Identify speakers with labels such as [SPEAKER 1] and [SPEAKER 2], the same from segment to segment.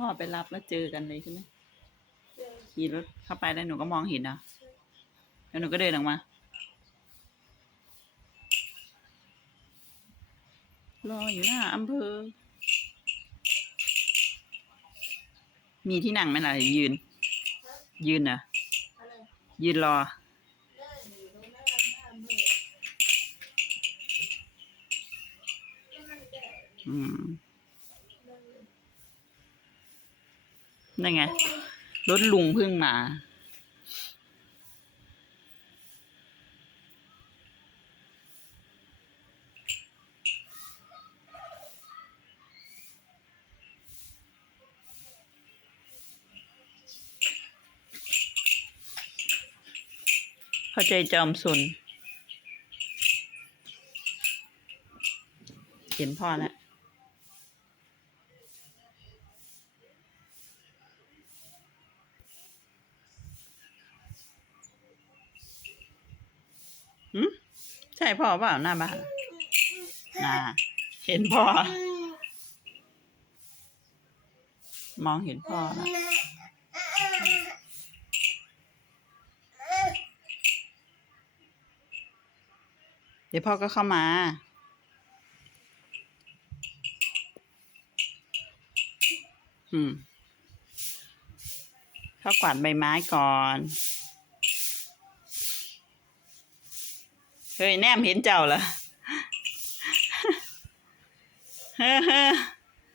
[SPEAKER 1] พ่อไปรับแล้วเจอกันเลยใช่ไหมขี่รถเข้าไปแล้วหนูก็มองเห็นนะแล้วหนูก็เดินออกมา รออยู่หน้าอำเภอ มีที่นั่งไหมล่ะยืน ยืนเหรอะยืนรอ
[SPEAKER 2] อยู่ตรงหน้าหน้าอำเภอก็มั นั่
[SPEAKER 1] นไง รถลุงเพิ่งมา เข้าใจจอมสนเห็นพ่อแล้ว หืมใช่พ่อเปล่าหน้าบ้านน่าเห็นพ่อ มองเห็นพ่อแล้วเดี๋ยวพ่อก็เข้ามาอืมเขากวาดใบไม้ก่อน เฮ้ยแนมเห็นเจ้าละเฮ้อเฮ้อ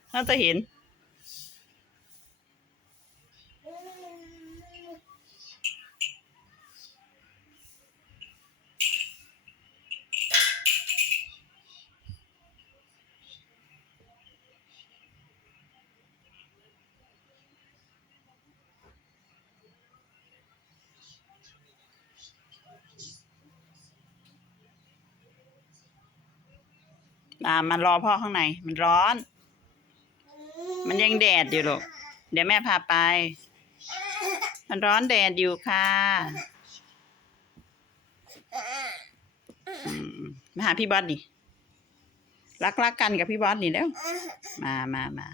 [SPEAKER 1] เขาจะเห็น มามันรอพ่อข้างใน มันร้อน มันยังแดดอยู่หรอกเดี๋ยวแม่พาไป มันร้อนแดดอยู่ค่ะมมาหาพี่บอสดิรักรักกันกับพี่บอสนี่แล้ว มามามา